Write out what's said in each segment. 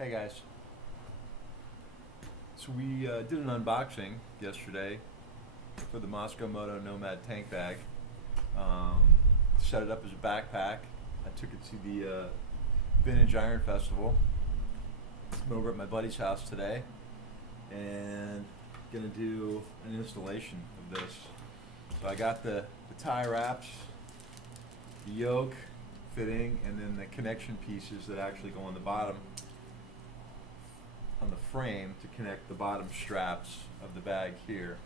Hey guys, so we did an unboxing yesterday for the Mosko Moto Nomad Tankbag. Um, Set it up as a backpack. I took it to the Vintage Iron Festival. I'm over at my buddy's house today and gonna do an installation of this. So I got the tie wraps, the yoke fitting, and then the connection pieces that actually go on the bottom on the frame to connect the bottom straps of the bag here.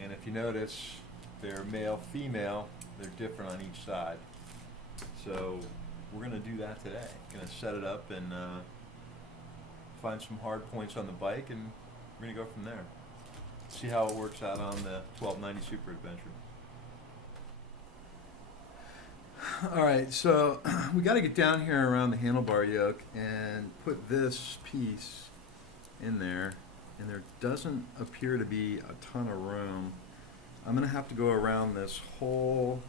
And if you notice, they're male, female, they're different on each side. So we're gonna do that today. Gonna set it up and find some hard points on the bike, and we're gonna go from there. See how it works out on the 1290 Super Adventure. All right, so we got to get down here around the handlebar yoke and put this piece in there, and there doesn't appear to be a ton of room. I'm going to have to go around this whole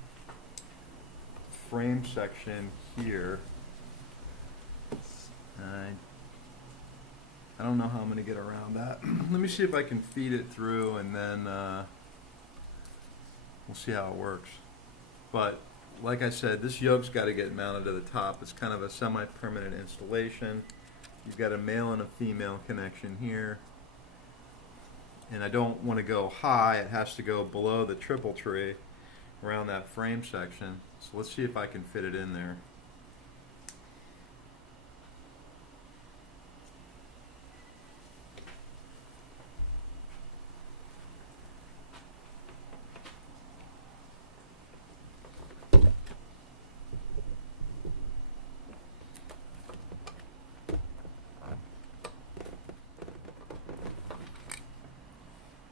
frame section here. I don't know how I'm going to get around that. Let me see if I can feed it through, and then we'll see how it works. But like I said, this yoke's got to get mounted to the top. It's kind of a semi-permanent installation. You've got a male and a female connection here. And I don't want to go high. It has to go below the triple tree around that frame section. So let's see if I can fit it in there.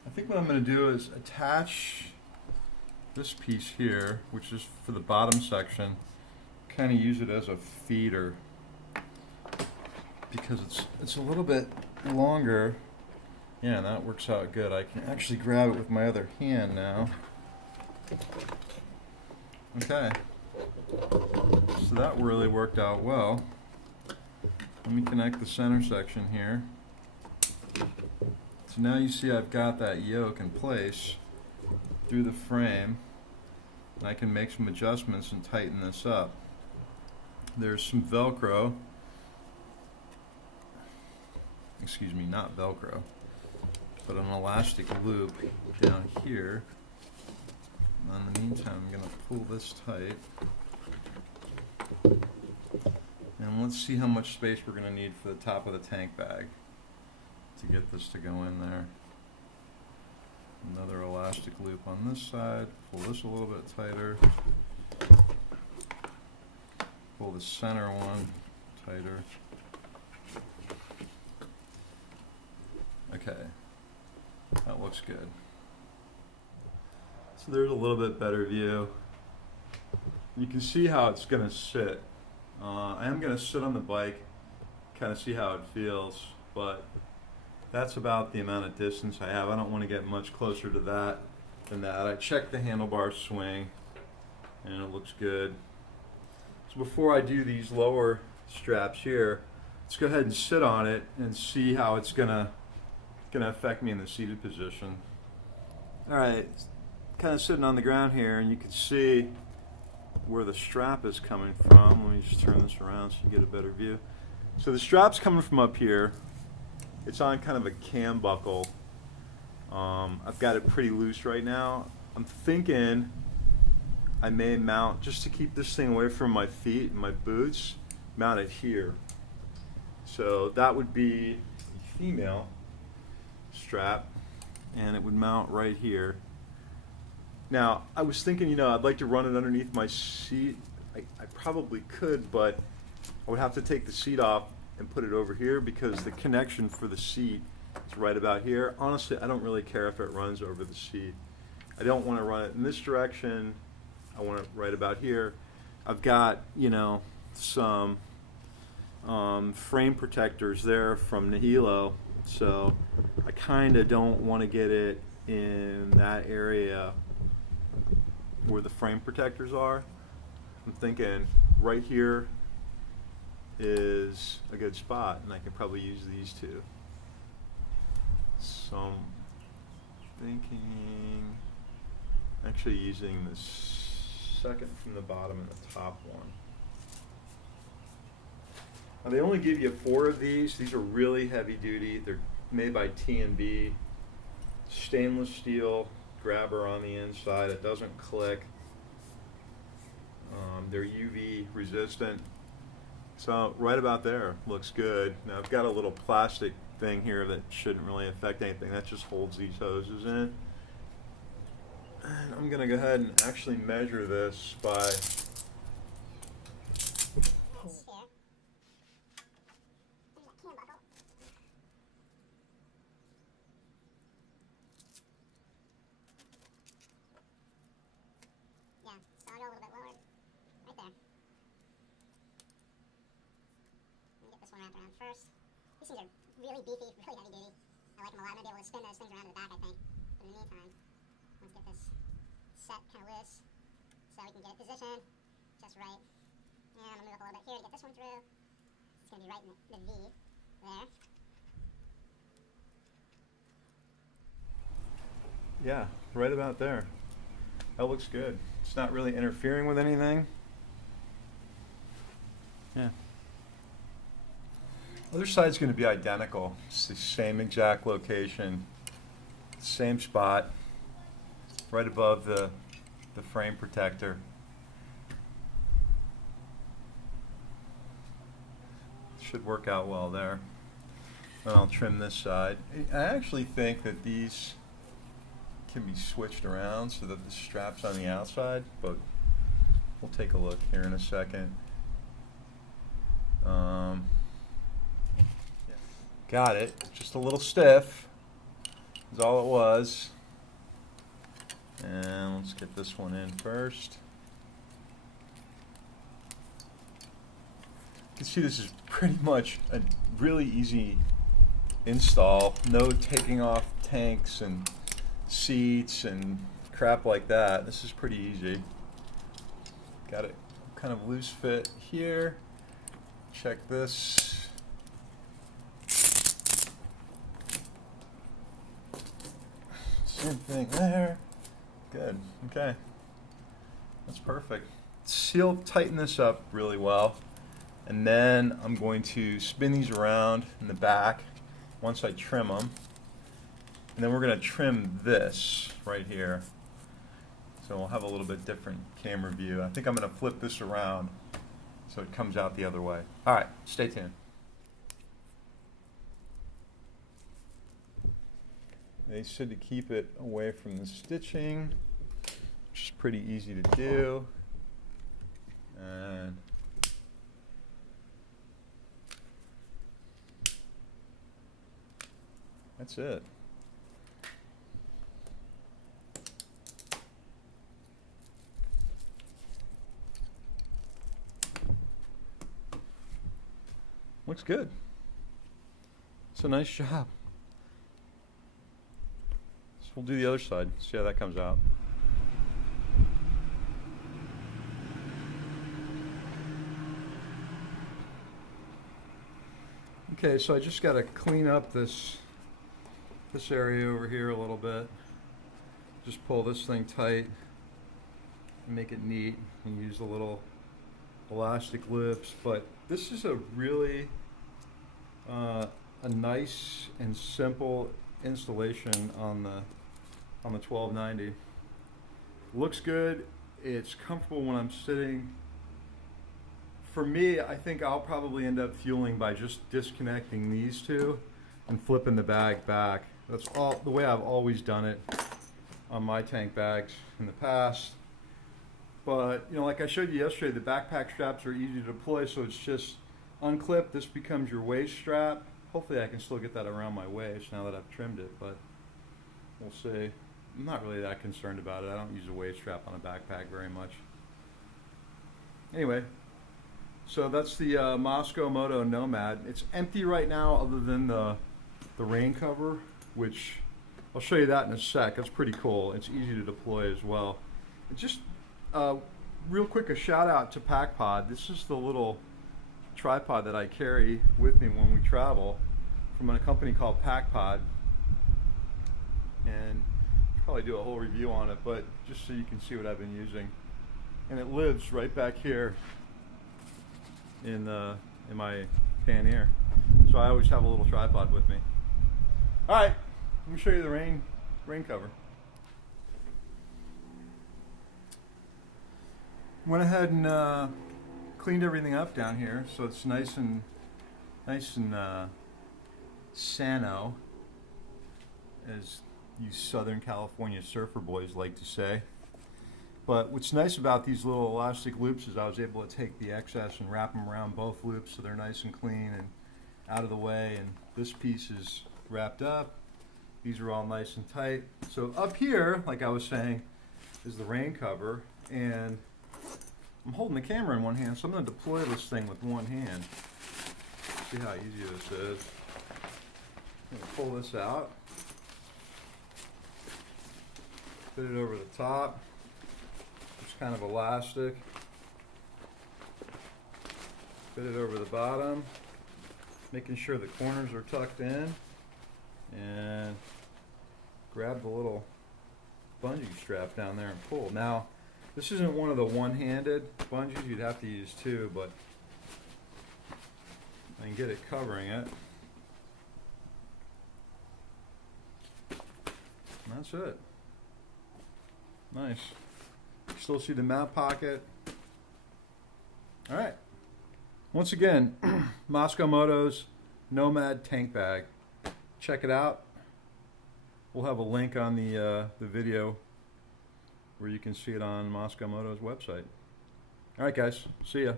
I think what I'm going to do is attach this piece here, which is for the bottom section, kind of use it as a feeder because it's a little bit longer. Yeah, and that works out good. I can actually grab it with my other hand now. Okay, so that really worked out well. Let me connect the center section here. So now you see I've got that yoke in place through the frame, and I can make some adjustments and tighten this up. There's some Velcro, excuse me, not Velcro, but an elastic loop down here. And in the meantime, I'm going to pull this tight. And let's see how much space we're going to need for the top of the tank bag to get this to go in there. Another elastic loop on this side. Pull this a little bit tighter. Pull the center one tighter. Okay, that looks good. So there's a little bit better view. You can see how it's going to sit. I am going to sit on the bike, kind of see how it feels, but that's about the amount of distance I have. I don't want to get much closer to that than that. I checked the handlebar swing and it looks good. So before I do these lower straps here, let's go ahead and sit on it and see how it's gonna affect me in the seated position. Alright, kind of sitting on the ground here, and you can see where the strap is coming from. Let me just turn this around so you get a better view. So the strap's coming from up here. It's on kind of a cam buckle. I've got it pretty loose right now. I'm thinking I may mount, just to keep this thing away from my feet and my boots, mount it here. So that would be a female strap, and it would mount right here. Now, I was thinking, I'd like to run it underneath my seat. I probably could, but I would have to take the seat off and put it over here because the connection for the seat is right about here. Honestly, I don't really care if it runs over the seat. I don't want to run it in this direction. I want it right about here. I've got, some frame protectors there from Nihilo, so I kind of don't want to get it in that area where the frame protectors are. I'm thinking right here is a good spot, and I could probably use these two. So I'm thinking actually using the second from the bottom and the top one. Now they only give you 4 of these. These are really heavy duty. They're made by T&B. Stainless steel grabber on the inside. It doesn't click. They're UV resistant. So right about there looks good. Now I've got a little plastic thing here that shouldn't really affect anything. That just holds these hoses in. And I'm going to go ahead and actually measure this by first. These things are really beefy, really heavy duty. I like them a lot. I'm going to be able to spin those things around to the back, I think. But in the meantime, let's get this set kind of loose so we can get it positioned just right. And I'm going to move up a little bit here to get this one through. It's going to be right in the V there. Yeah, right about there. That looks good. It's not really interfering with anything. Yeah. Other side's going to be identical. It's the same exact location, same spot, right above the frame protector. Should work out well there. And I'll trim this side. I actually think that these can be switched around so that the strap's on the outside, but we'll take a look here in a second. Got it. Just a little stiff is all it was. And let's get this one in first. You can see this is pretty much a really easy install. No taking off tanks and seats and crap like that. This is pretty easy. Got it kind of loose fit here. Check this. Same thing there. Good. Okay. That's perfect. Tighten this up really well. And then I'm going to spin these around in the back once I trim them. And then we're going to trim this right here. So we'll have a little bit different camera view. I think I'm going to flip this around so it comes out the other way. All right, stay tuned. They said to keep it away from the stitching, which is pretty easy to do. And that's it. Looks good. It's a nice job. So we'll do the other side, see how that comes out. Okay, so I just got to clean up this area over here a little bit. Just pull this thing tight and make it neat and use the little elastic lips. But this is a really a nice and simple installation on the 1290. Looks good. It's comfortable when I'm sitting. For me, I think I'll probably end up fueling by just disconnecting these two and flipping the bag back. That's all the way I've always done it on my tank bags in the past. But you know, like I showed you yesterday, the backpack straps are easy to deploy, so it's just unclip. This becomes your waist strap. Hopefully I can still get that around my waist now that I've trimmed it, but we'll see. I'm not really that concerned about it. I don't use a waist strap on a backpack very much. Anyway, so that's the Mosko Moto Nomad. It's empty right now other than the rain cover, which I'll show you that in a sec. That's pretty cool. It's easy to deploy as well. Just real quick, a shout out to PackPod. This is the little tripod that I carry with me when we travel from a company called PackPod, and I'll probably do a whole review on it, but just so you can see what I've been using. And it lives right back here in my pannier, so I always have a little tripod with me. All right, let me show you the rain cover. Went ahead and cleaned everything up down here, so it's nice and sano, as you Southern California surfer boys like to say. But what's nice about these little elastic loops is I was able to take the excess and wrap them around both loops so they're nice and clean and out of the way. And this piece is wrapped up. These are all nice and tight. So up here, like I was saying, is the rain cover, and I'm holding the camera in one hand, so I'm going to deploy this thing with one hand. See how easy this is. I'm going to pull this out, put it over the top. It's kind of elastic. Put it over the bottom, making sure the corners are tucked in, and grab the little bungee strap down there and pull. Now, this isn't one of the one-handed bungees, you'd have to use two, but I can get it covering it. And that's it. Nice. Still see the mount pocket. Alright. Once again, Mosko Moto's Nomad Tankbag. Check it out. We'll have a link on the video where you can see it on Mosko Moto's website. Alright guys, see ya.